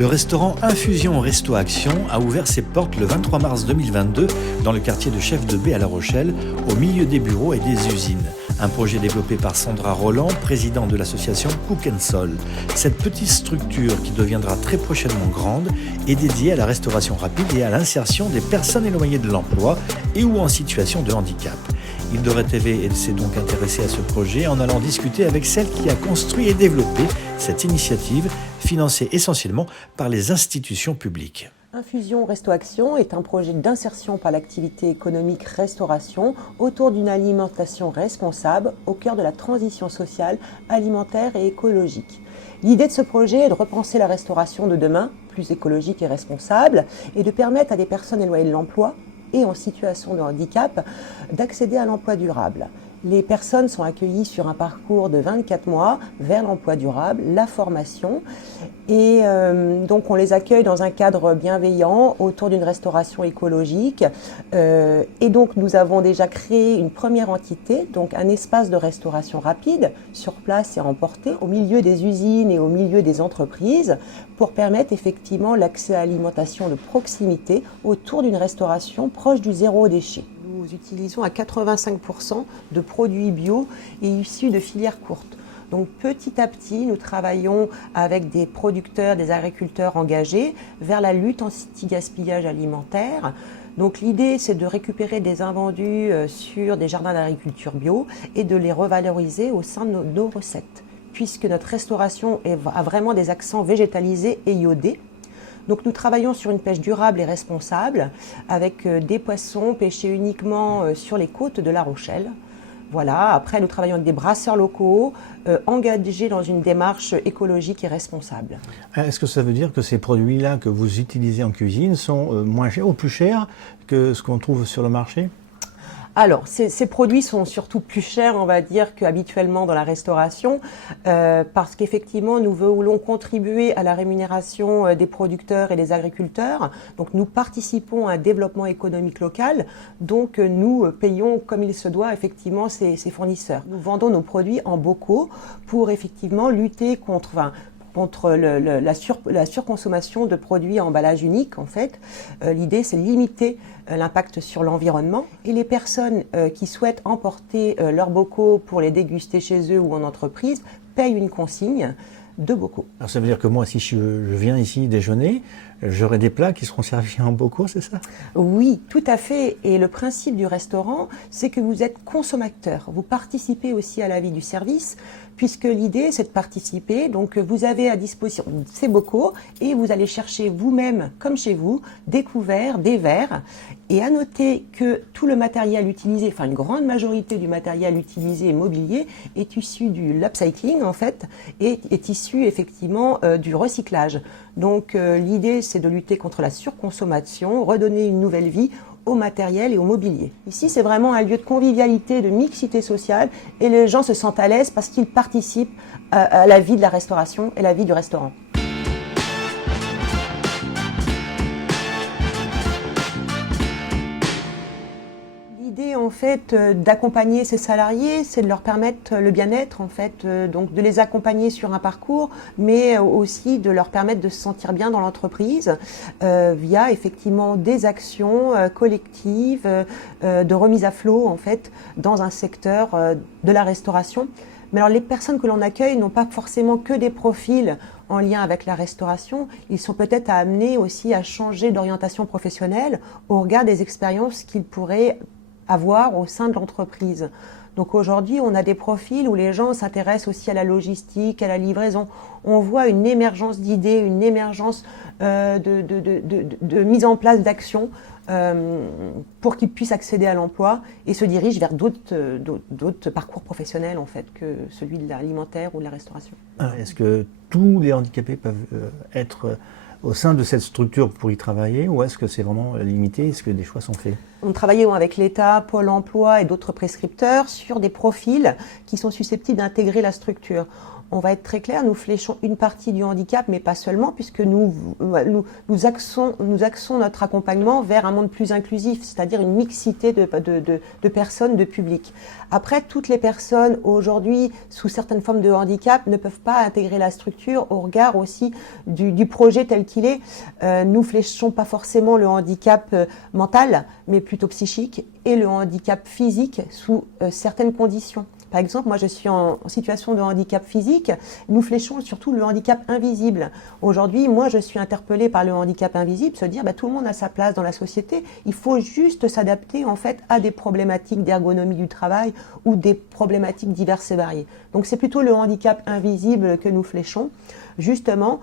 Le restaurant Infusion Resto Action a ouvert ses portes le 23 mars 2022 dans le quartier de Chef de Baie à La Rochelle, au milieu des bureaux et des usines. Un projet développé par Sandra Roland, présidente de l'association Cook & Sol. Cette petite structure, qui deviendra très prochainement grande, est dédiée à la restauration rapide et à l'insertion des personnes éloignées de l'emploi et ou en situation de handicap. Île-de-Ré TV s'est donc intéressée à ce projet en allant discuter avec celle qui a construit et développé cette initiative, financée essentiellement par les institutions publiques. Infusion Resto Action est un projet d'insertion par l'activité économique restauration autour d'une alimentation responsable au cœur de la transition sociale, alimentaire et écologique. L'idée de ce projet est de repenser la restauration de demain, plus écologique et responsable, et de permettre à des personnes éloignées de l'emploi et en situation de handicap d'accéder à l'emploi durable. Les personnes sont accueillies sur un parcours de 24 mois vers l'emploi durable, la formation, et donc on les accueille dans un cadre bienveillant autour d'une restauration écologique. Et donc nous avons déjà créé une première entité, donc un espace de restauration rapide sur place et emporté au milieu des usines et au milieu des entreprises pour permettre effectivement l'accès à l'alimentation de proximité autour d'une restauration proche du zéro déchet. Nous utilisons à 85% de produits bio et issus de filières courtes. Donc petit à petit, nous travaillons avec des producteurs, des agriculteurs engagés vers la lutte anti-gaspillage alimentaire. Donc l'idée, c'est de récupérer des invendus sur des jardins d'agriculture bio et de les revaloriser au sein de nos recettes, puisque notre restauration a vraiment des accents végétalisés et iodés. Donc nous travaillons sur une pêche durable et responsable avec des poissons pêchés uniquement sur les côtes de La Rochelle. Voilà. Après, nous travaillons avec des brasseurs locaux engagés dans une démarche écologique et responsable. Est-ce que ça veut dire que ces produits-là que vous utilisez en cuisine sont moins chers ou plus chers que ce qu'on trouve sur le marché ? Alors, ces produits sont surtout plus chers, on va dire, qu'habituellement dans la restauration, parce qu'effectivement, nous voulons contribuer à la rémunération des producteurs et des agriculteurs. Donc, nous participons à un développement économique local. Donc, nous payons comme il se doit, effectivement, ces fournisseurs. Nous vendons nos produits en bocaux pour, effectivement, lutter contre la surconsommation de produits à emballage unique, en fait. L'idée, c'est de limiter l'impact sur l'environnement. Et les personnes qui souhaitent emporter leurs bocaux pour les déguster chez eux ou en entreprise payent une consigne de bocaux. Alors ça veut dire que moi, si je viens ici déjeuner, j'aurai des plats qui seront servis en bocaux, c'est ça ? Oui, tout à fait. Et le principe du restaurant, c'est que vous êtes consommateur. Vous participez aussi à la vie du service, puisque l'idée, c'est de participer. Donc, vous avez à disposition ces bocaux et vous allez chercher vous-même, comme chez vous, des couverts, des verres. Et à noter que tout le matériel utilisé, enfin une grande majorité du matériel utilisé mobilier est issu du l'upcycling en fait, et est issu effectivement du recyclage. Donc l'idée, c'est de lutter contre la surconsommation, redonner une nouvelle vie au matériel et au mobilier. Ici, c'est vraiment un lieu de convivialité, de mixité sociale, et les gens se sentent à l'aise parce qu'ils participent à la vie de la restauration et la vie du restaurant. L'idée en fait d'accompagner ces salariés, c'est de leur permettre le bien-être en fait, donc de les accompagner sur un parcours, mais aussi de leur permettre de se sentir bien dans l'entreprise via effectivement des actions collectives de remise à flot en fait dans un secteur de la restauration. Mais alors les personnes que l'on accueille n'ont pas forcément que des profils en lien avec la restauration, ils sont peut-être amenés aussi à changer d'orientation professionnelle au regard des expériences qu'ils pourraient avoir au sein de l'entreprise. Donc aujourd'hui, on a des profils où les gens s'intéressent aussi à la logistique, à la livraison. On voit une émergence d'idées, une émergence de mise en place d'actions pour qu'ils puissent accéder à l'emploi et se dirigent vers d'autres parcours professionnels en fait que celui de l'alimentaire ou de la restauration. Est-ce que tous les handicapés peuvent être au sein de cette structure pour y travailler, ou est-ce que c'est vraiment limité? Est-ce que des choix sont faits? On travaille avec l'État, Pôle emploi et d'autres prescripteurs sur des profils qui sont susceptibles d'intégrer la structure. on va être très clair, nous fléchons une partie du handicap, mais pas seulement, puisque nous axons notre accompagnement vers un monde plus inclusif, c'est-à-dire une mixité de personnes, de publics. Après, toutes les personnes aujourd'hui sous certaines formes de handicap ne peuvent pas intégrer la structure au regard aussi du projet tel qu'il est. Nous fléchons pas forcément le handicap mental, mais plutôt psychique, et le handicap physique sous certaines conditions. Par exemple, moi je suis en situation de handicap physique, nous fléchons surtout le handicap invisible. Aujourd'hui, moi je suis interpellée par le handicap invisible, se dire tout le monde a sa place dans la société, il faut juste s'adapter en fait à des problématiques d'ergonomie du travail ou des problématiques diverses et variées. Donc c'est plutôt le handicap invisible que nous fléchons, justement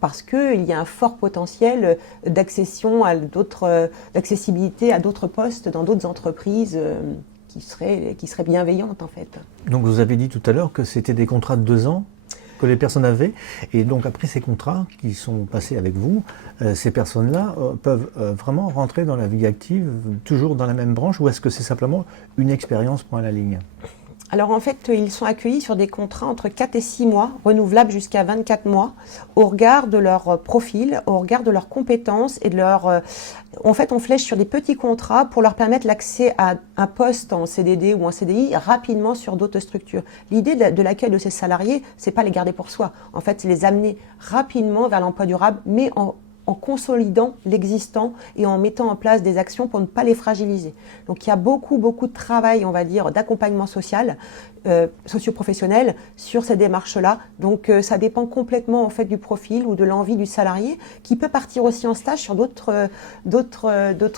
parce qu'il y a un fort potentiel d'accessibilité à d'autres postes dans d'autres entreprises qui serait bienveillante en fait. Donc vous avez dit tout à l'heure que c'était des contrats de 2 ans que les personnes avaient, et donc après ces contrats qui sont passés avec vous, ces personnes-là peuvent vraiment rentrer dans la vie active, toujours dans la même branche, ou est-ce que c'est simplement une expérience point à la ligne? Alors en fait, ils sont accueillis sur des contrats entre 4 et 6 mois, renouvelables jusqu'à 24 mois, au regard de leur profil, au regard de leurs compétences et de leur... En fait, on flèche sur des petits contrats pour leur permettre l'accès à un poste en CDD ou en CDI rapidement sur d'autres structures. L'idée de l'accueil de ces salariés, c'est pas les garder pour soi. En fait, c'est les amener rapidement vers l'emploi durable, mais en consolidant l'existant et en mettant en place des actions pour ne pas les fragiliser. Donc il y a beaucoup de travail, on va dire, d'accompagnement social, socio-professionnel sur ces démarches-là. Donc ça dépend complètement en fait du profil ou de l'envie du salarié qui peut partir aussi en stage sur d'autres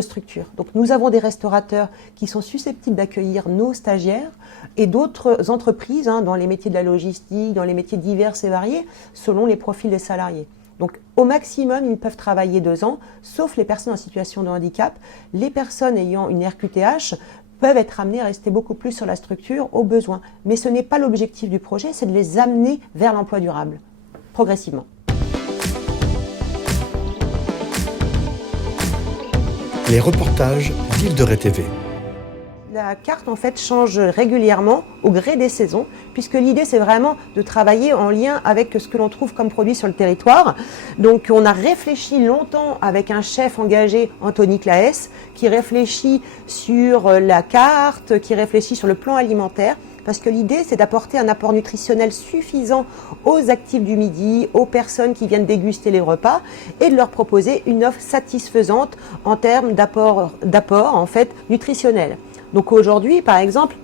structures. Donc nous avons des restaurateurs qui sont susceptibles d'accueillir nos stagiaires et d'autres entreprises dans les métiers de la logistique, dans les métiers divers et variés, selon les profils des salariés. Donc, au maximum, ils peuvent travailler 2 ans, sauf les personnes en situation de handicap. Les personnes ayant une RQTH peuvent être amenées à rester beaucoup plus sur la structure au besoin. Mais ce n'est pas l'objectif du projet, c'est de les amener vers l'emploi durable, progressivement. Les reportages d'Île de Ré TV. La carte en fait change régulièrement au gré des saisons, puisque l'idée c'est vraiment de travailler en lien avec ce que l'on trouve comme produit sur le territoire. Donc on a réfléchi longtemps avec un chef engagé, Anthony Claes, qui réfléchit sur la carte, qui réfléchit sur le plan alimentaire, parce que l'idée c'est d'apporter un apport nutritionnel suffisant aux actifs du midi, aux personnes qui viennent déguster les repas, et de leur proposer une offre satisfaisante en termes d'apport en fait nutritionnel. Donc aujourd'hui, par exemple,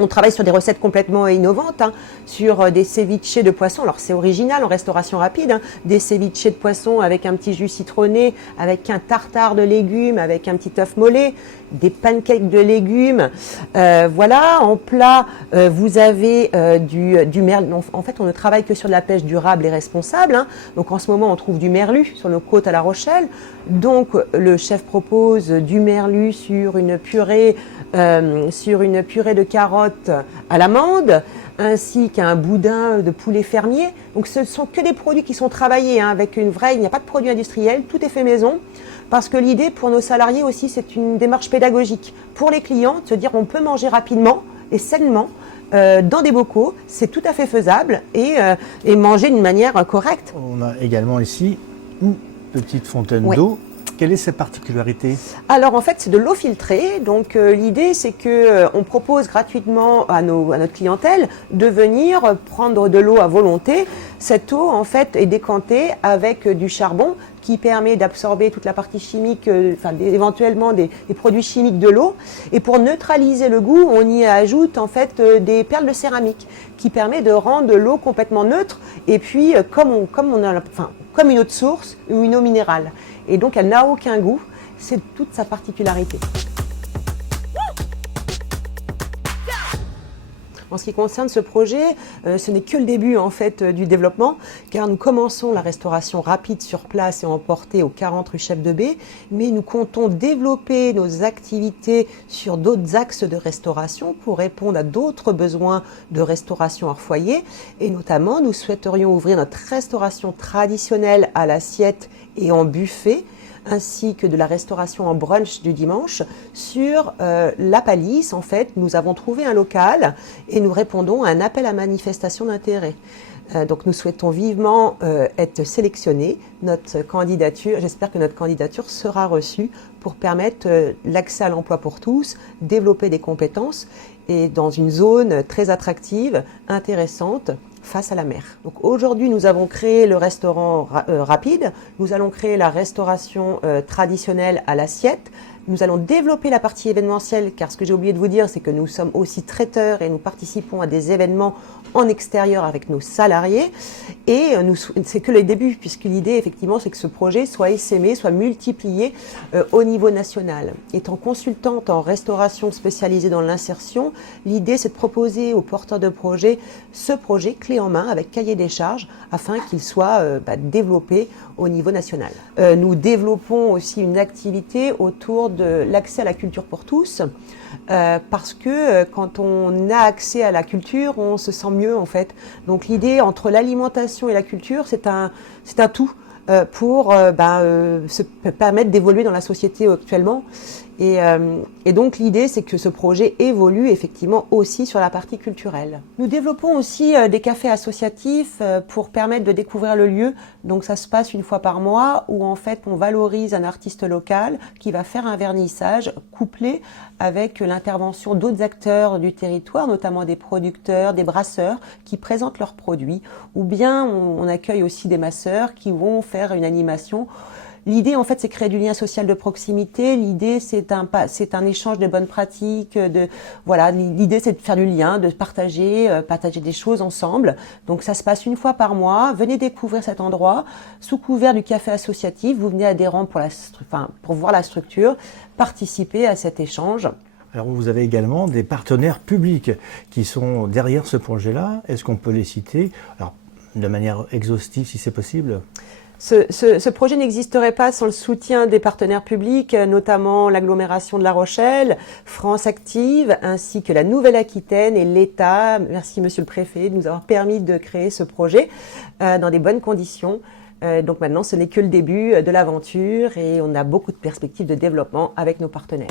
on travaille sur des recettes complètement innovantes, sur des ceviches de poisson. Alors c'est original en restauration rapide, des ceviches de poisson avec un petit jus citronné, avec un tartare de légumes, avec un petit œuf mollet, des pancakes de légumes. Voilà, en plat, vous avez du merlu. En fait, on ne travaille que sur de la pêche durable et responsable. Donc en ce moment, on trouve du merlu sur nos côtes à La Rochelle. Donc le chef propose du merlu sur une purée de carottes à l'amande, ainsi qu'un boudin de poulet fermier. Donc ce ne sont que des produits qui sont travaillés avec il n'y a pas de produits industriels, tout est fait maison. Parce que l'idée pour nos salariés aussi, c'est une démarche pédagogique. Pour les clients, de se dire on peut manger rapidement et sainement dans des bocaux, c'est tout à fait faisable et manger d'une manière correcte. On a également ici une petite fontaine d'eau. Quelle est sa particularité? Alors en fait c'est de l'eau filtrée, donc l'idée c'est que on propose gratuitement à notre clientèle de venir prendre de l'eau à volonté. Cette eau en fait est décantée avec du charbon qui permet d'absorber toute la partie chimique, éventuellement des produits chimiques de l'eau. Et pour neutraliser le goût, on y ajoute en fait des perles de céramique qui permet de rendre l'eau complètement neutre et puis comme une eau de source ou une eau minérale. Et donc elle n'a aucun goût, c'est toute sa particularité. En ce qui concerne ce projet, ce n'est que le début en fait du développement, car nous commençons la restauration rapide sur place et emportée aux 40 rue Chef de Bé, mais nous comptons développer nos activités sur d'autres axes de restauration pour répondre à d'autres besoins de restauration hors foyer, et notamment nous souhaiterions ouvrir notre restauration traditionnelle à l'assiette et en buffet, ainsi que de la restauration en brunch du dimanche. Sur la Palisse, en fait, nous avons trouvé un local et nous répondons à un appel à manifestation d'intérêt. Donc nous souhaitons vivement être sélectionnés. J'espère que notre candidature sera reçue pour permettre l'accès à l'emploi pour tous, développer des compétences et dans une zone très attractive, intéressante, face à la mer. Donc aujourd'hui, nous avons créé le restaurant rapide, nous allons créer la restauration traditionnelle à l'assiette. Nous allons développer la partie événementielle, car ce que j'ai oublié de vous dire, c'est que nous sommes aussi traiteurs et nous participons à des événements en extérieur avec nos salariés. Et c'est que les débuts, puisque l'idée, effectivement, c'est que ce projet soit essaimé, soit multiplié au niveau national. Étant consultante en restauration spécialisée dans l'insertion, l'idée, c'est de proposer aux porteurs de projet ce projet clé en main avec cahier des charges afin qu'il soit développé au niveau national. Nous développons aussi une activité autour de l'accès à la culture pour tous, parce que quand on a accès à la culture, on se sent mieux en fait. Donc l'idée entre l'alimentation et la culture, c'est un tout pour se permettre d'évoluer dans la société actuellement. Et donc l'idée, c'est que ce projet évolue effectivement aussi sur la partie culturelle. Nous développons aussi des cafés associatifs pour permettre de découvrir le lieu. Donc ça se passe une fois par mois où en fait on valorise un artiste local qui va faire un vernissage couplé avec l'intervention d'autres acteurs du territoire, notamment des producteurs, des brasseurs qui présentent leurs produits. Ou bien on accueille aussi des masseurs qui vont faire une animation. L'idée, en fait, c'est créer du lien social de proximité. L'idée, c'est un échange de bonnes pratiques. L'idée, c'est de faire du lien, de partager des choses ensemble. Donc, ça se passe une fois par mois. Venez découvrir cet endroit. Sous couvert du café associatif, vous venez adhérent pour voir la structure, participer à cet échange. Alors, vous avez également des partenaires publics qui sont derrière ce projet-là. Est-ce qu'on peut les citer? Alors, de manière exhaustive, si c'est possible. Ce projet n'existerait pas sans le soutien des partenaires publics, notamment l'agglomération de La Rochelle, France Active, ainsi que la Nouvelle-Aquitaine et l'État. Merci Monsieur le Préfet de nous avoir permis de créer ce projet dans des bonnes conditions. Donc maintenant, ce n'est que le début de l'aventure et on a beaucoup de perspectives de développement avec nos partenaires.